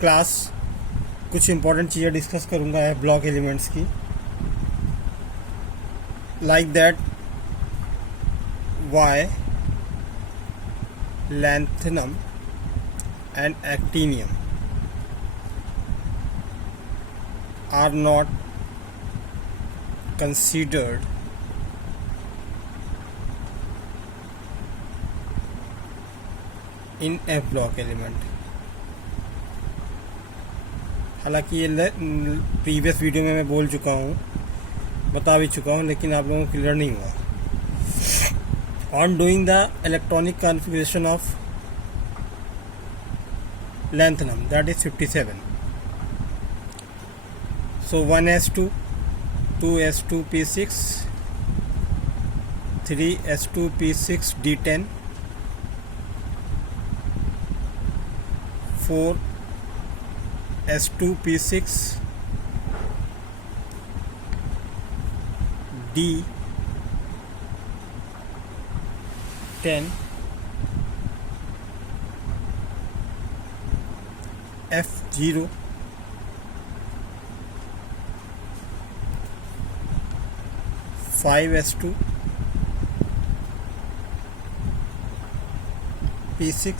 Class कुछ important चीज़ें discuss करूँगा है ब्लॉक एलिमेंट्स की, like that why lanthanum and actinium are not considered in F block element। हालांकि ये प्रीवियस वीडियो में मैं बोल चुका हूँ, बता भी चुका हूँ, लेकिन आप लोगों को क्लियर नहीं हुआ। On doing the electronic configuration of lanthanum that is 57। So 1s2, 2s2p6, 3s2p6 d10, 4s2p6 d10, f0, 5s2 p6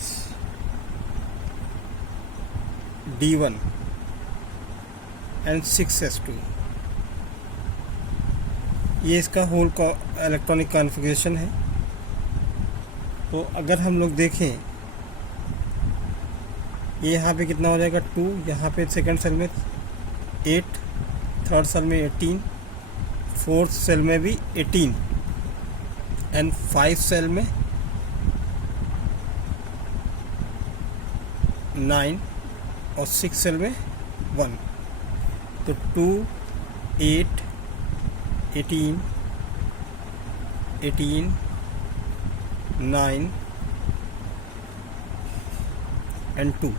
d1 and 6s2। ये इसका होल इलेक्ट्रॉनिक कॉन्फ़िगरेशन है। तो अगर हम लोग देखें, ये यहाँ पे कितना हो जाएगा 2, यहाँ पे सेकंड सेल में 8, थर्ड सेल में 18, फोर्थ सेल में भी 18 एंड 5 सेल में 9 और 6 सेल में 1। तो 2, 8, 18, 18, 9 एंड 2।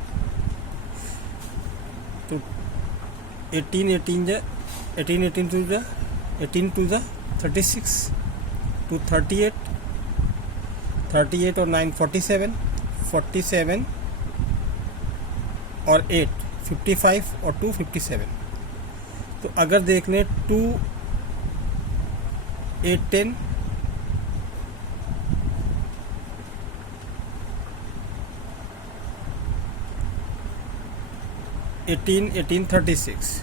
तो 18 to the 36 to 38, 38 और 9 47, 47 और 8 55 और 2 57। तो अगर देख लें 2, 8, 10, 18, 18, 36,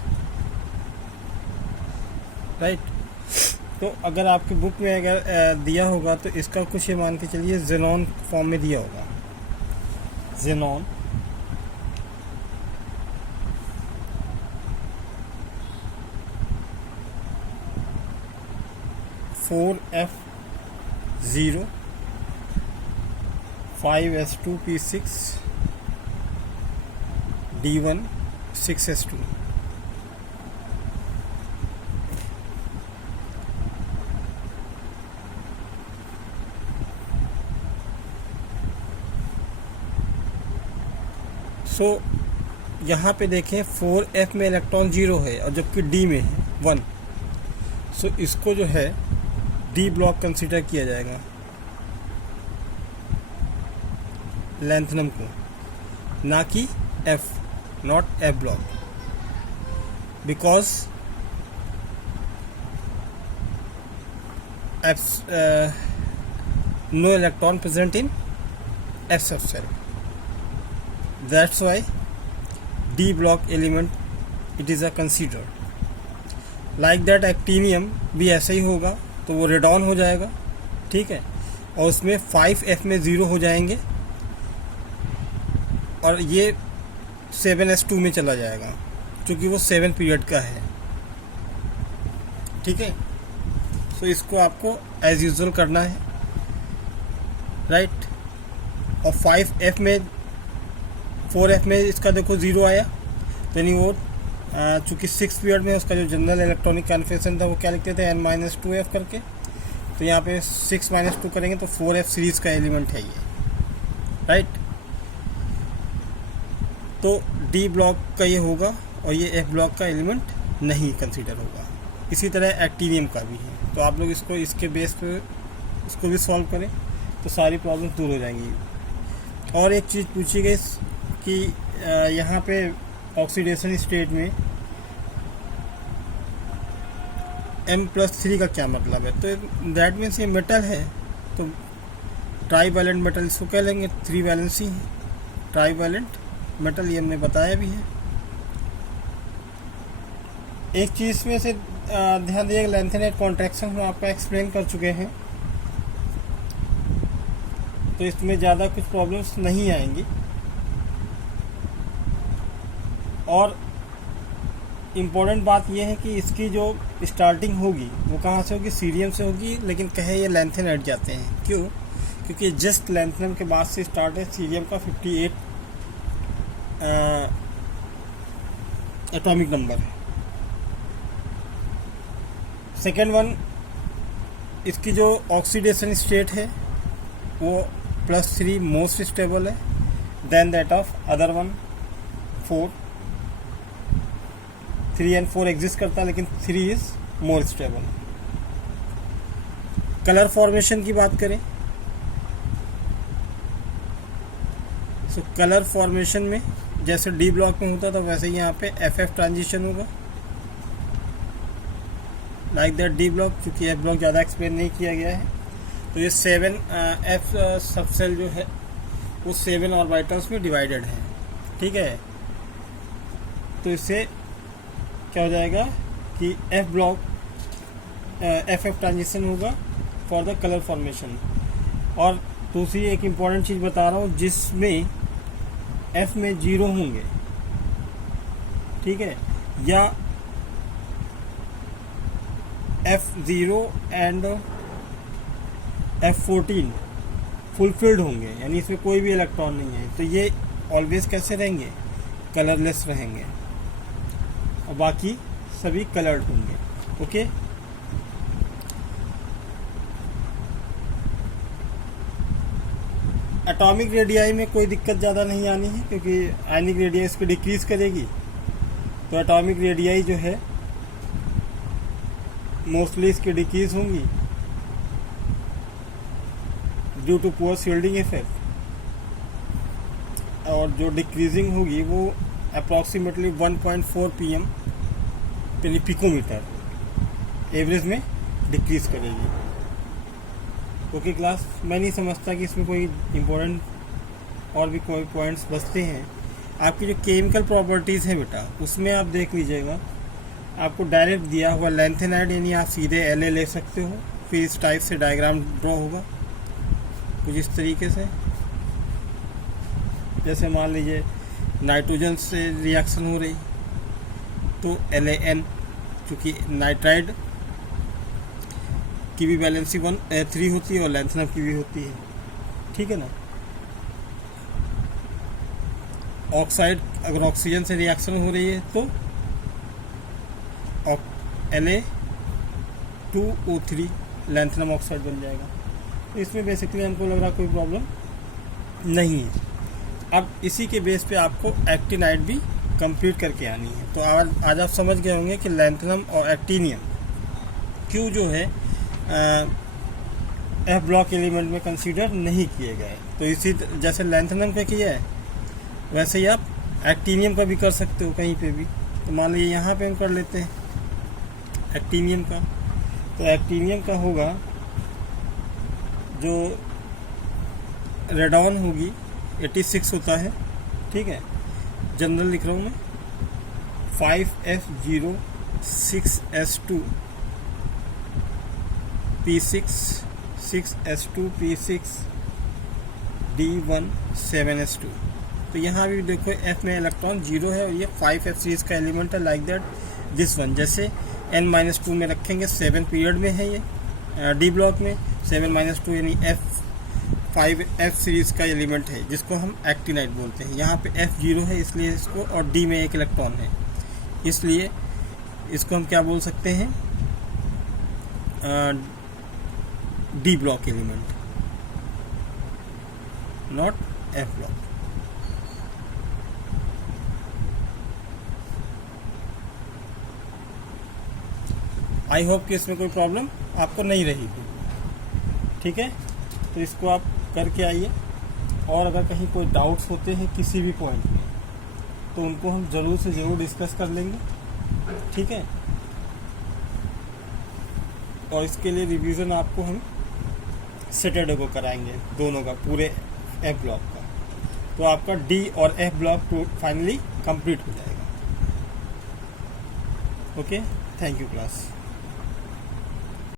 राइट। तो अगर आपकी बुक में अगर दिया होगा तो इसका कुछ ये मान के चलिए जेनॉन फॉर्म में दिया होगा। Xenon 4f0, 5s2p6 d1, 6s2। सो यहाँ पे देखें 4f में इलेक्ट्रॉन 0 है और जबकि d में है 1। सो इसको जो है d ब्लॉक कंसीडर किया जाएगा, लैंथनम को, ना कि f, not f block, because no electron present in f subcell। That's why D block element it is a considered। Like that actinium भी ऐसा ही होगा, तो वो रेडॉन हो जाएगा, ठीक है, और उसमें 5f में 0 हो जाएंगे और ये 7s2 में चला जाएगा क्योंकि वो 7 पीरियड का है, ठीक है। तो इसको आपको एज यूजुअल करना है, राइट। और 5f में 4f में इसका देखो 0 आया, यानी वो चूँकि 6 पीरियड में उसका जो जनरल इलेक्ट्रॉनिक कॉन्फ़िगरेशन था वो क्या लिखते थे n-2f करके, तो यहाँ पे 6-2 करेंगे तो 4f सीरीज़ का एलिमेंट है ये, राइट। तो D ब्लॉक का ये होगा और ये F ब्लॉक का एलिमेंट नहीं कंसीडर होगा। इसी तरह एक्टिनियम का भी है। तो आप लोग इसको इसके बेस पे इसको भी सॉल्व करें तो सारी प्रॉब्लम दूर हो जाएंगी। और एक चीज़ पूछी गई कि यहाँ पे ऑक्सीडेशन स्टेट में M+3 का क्या मतलब है, तो दैट मीन्स ये मेटल है, तो ट्राई वैलेंट मेटल इसको कह लेंगे, 3 वैलेंसी है, ट्राई वैलेंट मेटल, ये हमने बताया भी है। एक चीज़ में से ध्यान दिए, लेंथेनाइट कॉन्ट्रैक्शन हम आपको एक्सप्लेन कर चुके हैं, तो इसमें ज़्यादा कुछ प्रॉब्लम्स नहीं आएंगी। और इम्पोर्टेंट बात यह है कि इसकी जो स्टार्टिंग होगी वो कहाँ से होगी, सीरियम से होगी, लेकिन कहे ये लेंथेनाइट जाते हैं, क्यों? क्योंकि जस्ट लेंथेनम के बाद से स्टार्ट है, सीरियम का 58 एटॉमिक नंबर है। सेकेंड वन, इसकी जो ऑक्सीडेशन स्टेट है वो +3 मोस्ट स्टेबल है then that of other one 4। 3 and 4 exist करता है, लेकिन 3 is more stable. Colour formation की बात करें, तो कलर फॉर्मेशन में जैसे डी ब्लॉक में होता था वैसे ही यहाँ पे FF ट्रांजिशन होगा, लाइक दैट डी ब्लॉक, क्योंकि F ब्लॉक ज़्यादा एक्सप्लेन नहीं किया गया है। तो ये 7 F सबसेल जो है वो 7 ऑर्बिटल्स में डिवाइडेड है, ठीक है। तो इससे क्या हो जाएगा कि F ब्लॉक FF ट्रांजिशन होगा फॉर द कलर फॉर्मेशन। और दूसरी एक इम्पॉर्टेंट चीज़ बता रहा हूँ, जिसमें F में 0 होंगे, ठीक है, या F0 एंड F14 फुलफिल्ड होंगे, यानी इसमें कोई भी इलेक्ट्रॉन नहीं है, तो ये ऑलवेज कैसे रहेंगे, कलरलेस रहेंगे, और बाकी सभी कलर्ड होंगे। ओके, एटॉमिक रेडियाई में कोई दिक्कत ज़्यादा नहीं आनी है, क्योंकि आयनिक रेडियाई इसको डिक्रीज करेगी, तो एटॉमिक रेडियाई जो है मोस्टली इसकी डिक्रीज होंगी due to poor shielding effect, और जो डिक्रीजिंग होगी वो अप्रॉक्सीमेटली 1.4 pm यानी पिकोमीटर एवरेज में डिक्रीज करेगी। ओके क्लास, मैं नहीं समझता कि इसमें कोई इम्पोर्टेंट और भी कोई पॉइंट्स बचते हैं। आपकी जो केमिकल प्रॉपर्टीज़ है बेटा, उसमें आप देख लीजिएगा, आपको डायरेक्ट दिया हुआ लेंथेनाइड, यानी आप सीधे La ले सकते हो, फिर इस टाइप से डायग्राम ड्रॉ होगा कुछ इस तरीके से। जैसे मान लीजिए नाइट्रोजन से रिएक्शन हो रही, तो LaN, क्योंकि नाइट्राइड की भी वैलेंसी 3 होती है और लेंथेनम की भी होती है, ठीक है ना। ऑक्साइड अगर ऑक्सीजन से रिएक्शन हो रही है तो Na2O3 लेंथेनम ऑक्साइड बन जाएगा। तो इसमें बेसिकली हमको लग रहा कोई प्रॉब्लम नहीं है। अब इसी के बेस पे आपको एक्टिनाइड भी कंप्लीट करके आनी है। तो आज आप समझ गए होंगे कि लेंथेनम और एक्टिनियम क्यों जो है F ब्लॉक एलिमेंट में कंसीडर नहीं किए गए। तो इसी जैसे लेंथेनम का किया है वैसे ही आप एक्टिनियम का भी कर सकते हो कहीं पे भी। तो मान लीजिए यहाँ पे हम कर लेते हैं एक्टिनियम का। तो एक्टिनियम का होगा जो रेडॉन होगी 86 होता है, ठीक है, जनरल लिख रहा हूँ मैं, 5F0 6S2 P6 6S2 P6 D1 7S2। तो यहाँ भी देखो F में इलेक्ट्रॉन 0 है और ये 5F सीरीज का एलिमेंट है, लाइक दैट दिस वन। जैसे N-2 में रखेंगे 7 पीरियड में है ये D ब्लॉक में 7-2 यानी F5F सीरीज का एलिमेंट है जिसको हम एक्टिनाइड बोलते हैं। यहाँ पे F0 है इसलिए इसको, और D में एक इलेक्ट्रॉन है इसलिए इसको हम क्या बोल सकते हैं, D block element, not F block. I hope कि इसमें कोई प्रॉब्लम आपको नहीं रहेगी, ठीक है। तो इसको आप करके आइए, और अगर कहीं कोई डाउट्स होते हैं किसी भी पॉइंट में तो उनको हम ज़रूर से ज़रूर डिस्कस कर लेंगे, ठीक है। और इसके लिए रिवीजन आपको हम सैटरडे को कराएंगे, दोनों का, पूरे एफ ब्लॉक का। तो आपका डी और एफ ब्लॉक फाइनली कंप्लीट हो जाएगा। Okay, thank you class.